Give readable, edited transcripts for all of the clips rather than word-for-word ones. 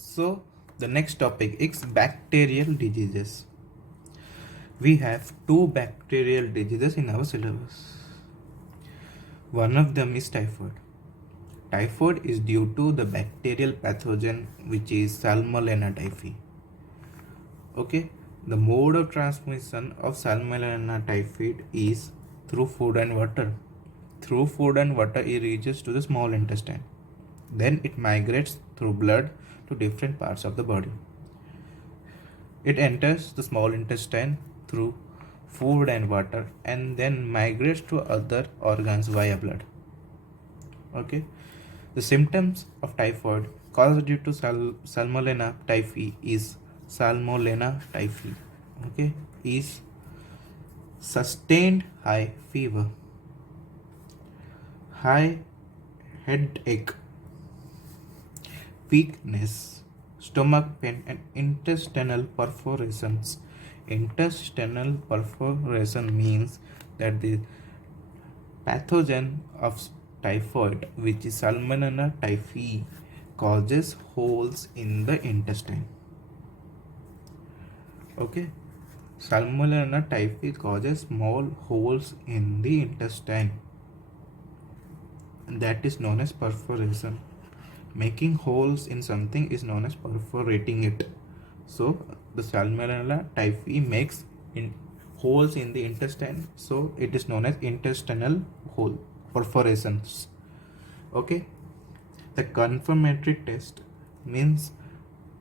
So the next topic is bacterial diseases. We have two bacterial diseases in our syllabus. One of them is typhoid. Typhoid is due to the bacterial pathogen which is Salmonella typhi. Okay, the mode of transmission of Salmonella typhi is through food and water. Through food and water, it reaches to the small intestine. Then it migrates through blood to different parts of the body. It enters the small intestine through food and water and then migrates to other organs via blood. Okay. The symptoms of typhoid caused due to Salmonella typhi is Salmonella typhi. Okay, is sustained high fever, high headache, weakness, stomach pain, and intestinal perforations. Intestinal perforation means that the pathogen of typhoid, which is Salmonella typhi, causes holes in the intestine. Okay, Salmonella typhi causes small holes in the intestine. That is known as perforation. Making holes in something is known as perforating it. So the Salmonella typhi makes holes in the intestine, so it is known as intestinal hole perforations. Okay, the confirmatory test means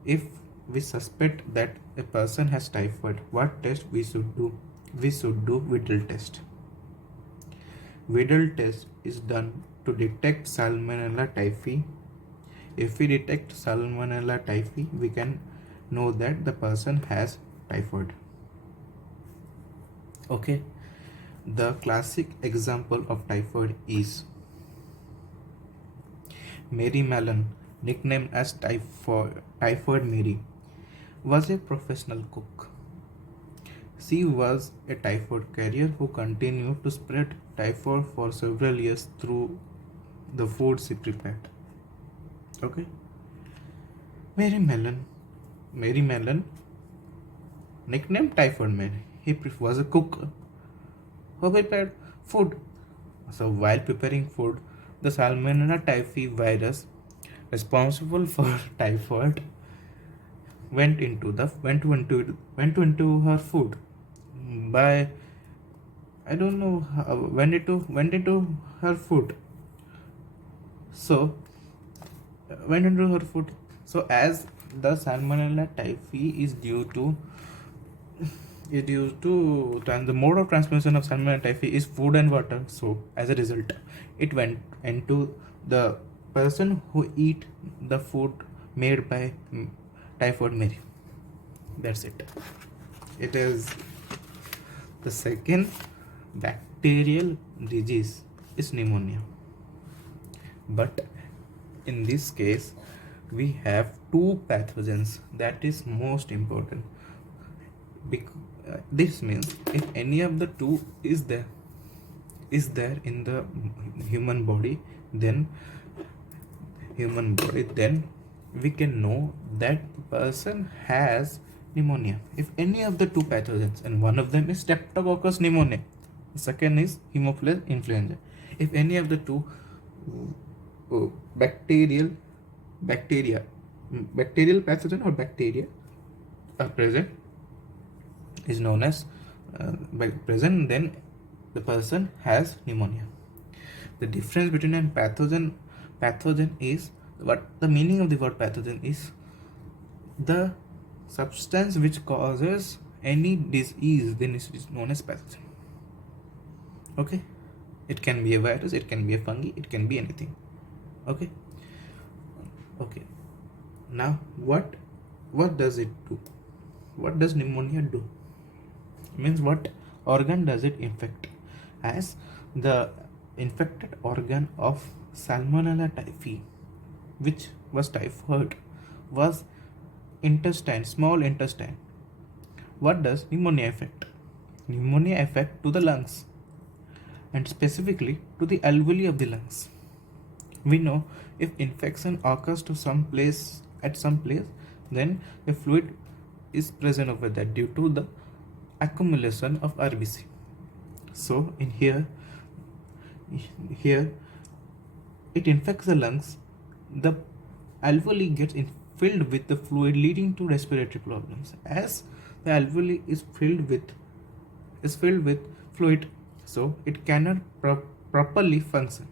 if we suspect that a person has typhoid, what test we should do? We should do Widal test. Widal test is done to detect Salmonella typhi. If we detect Salmonella typhi, we can know that the person has typhoid. Okay, the classic example of typhoid is Mary Mallon, nicknamed as Typhoid Mary, was a professional cook. She was a typhoid carrier who continued to spread typhoid for several years through the food she prepared. Okay, Mary Mallon, nicknamed Typhoid Mary, was a cook who prepared food. So while preparing food, the Salmonella typhi virus responsible for typhoid went into her food by I don't know how, went into her food. So went into her food. So as the Salmonella typhi and the mode of transmission of Salmonella typhi is food and water. So as a result, it went into the person who eat the food made by Typhoid Mary. That's it. It is the second bacterial disease is pneumonia. But in this case, we have two pathogens. That is most important. This means if any of the two is there in the human body, then we can know that the person has pneumonia. If any of the two pathogens, and one of them is Streptococcus pneumonia, the second is Haemophilus influenza. If any of the two bacterial pathogen or bacteria are present, is known as present, then the person has pneumonia. The difference between a pathogen is, what the meaning of the word pathogen is, the substance which causes any disease, then it is known as pathogen. Okay, it can be a virus, it can be a fungi, it can be anything. Okay, now what does it do? What does pneumonia do? Means what organ does it infect? As the infected organ of Salmonella typhi, which was typhoid, was intestine, small intestine. What does pneumonia affect? Pneumonia affect to the lungs, and specifically to the alveoli of the lungs. We know if infection occurs to some place at some place, then a fluid is present over there due to the accumulation of RBC. So in here it infects the lungs. The alveoli gets filled with the fluid, leading to respiratory problems. As the alveoli is filled with fluid, so it cannot properly function.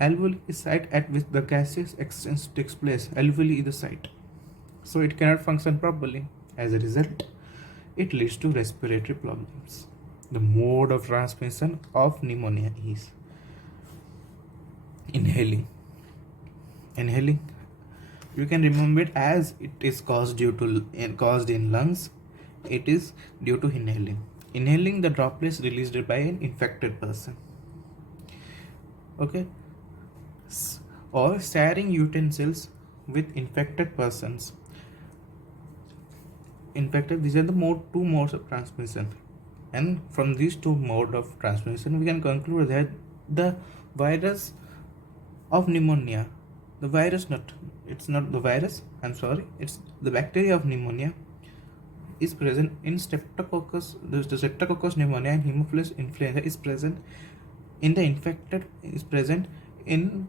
Alveoli is site at which the gaseous exchange takes place. Alveoli is the site, so it cannot function properly. As a result, it leads to respiratory problems. The mode of transmission of pneumonia is inhaling. You can remember it as it is caused in lungs. It is due to inhaling the droplets released by an infected person. Okay, or sharing utensils with infected persons. These are the two modes of transmission, and from these two modes of transmission we can conclude that the virus of pneumonia, it's not the virus, it's the bacteria of pneumonia is present in Streptococcus. The Streptococcus pneumonia and Haemophilus influenza is present in the infected, is present in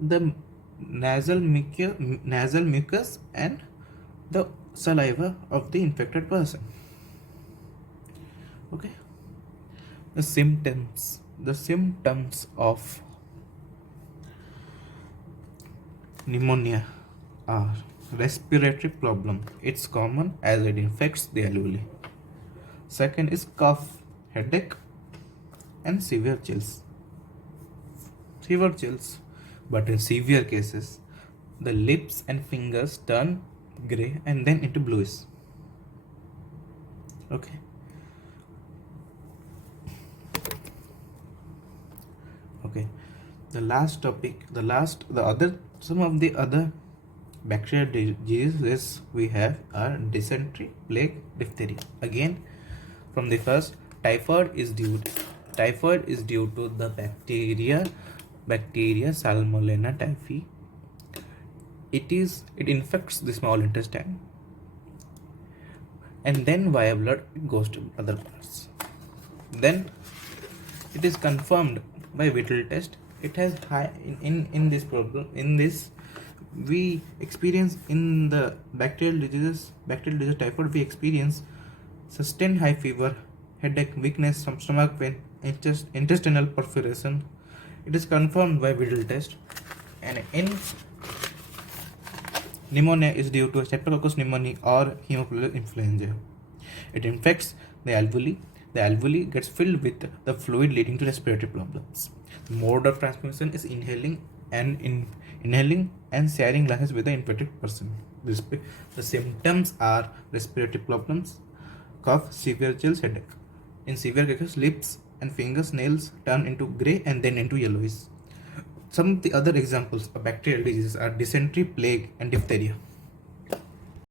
the nasal mucus and the saliva of the infected person. Okay, the symptoms of pneumonia are respiratory problem. It's common as it infects the alveoli. Second is cough, headache, and severe chills. But in severe cases, the lips and fingers turn gray and then into bluish. Okay. Some of the other bacterial diseases we have are dysentery, plague, diphtheria. Again, from the first, typhoid is due to the bacteria Salmonella typhi. It infects the small intestine, and then via blood it goes to other parts. Then it is confirmed by vital test. It has high in this problem. In this, we experience in the bacterial disease typhoid, we experience sustained high fever, headache, weakness, some stomach pain, intestinal perforation. It is confirmed by vital test. And in pneumonia is due to Streptococcus pneumoniae or Haemophilus influenza. It infects the alveoli. The alveoli gets filled with the fluid, leading to respiratory problems. The mode of transmission is inhaling and sharing lungs with the infected person. The symptoms are respiratory problems, cough, severe chills, headache. In severe cases, lips and fingers, nails turn into grey and then into yellowish. Some of the other examples of bacterial diseases are dysentery, plague, and diphtheria.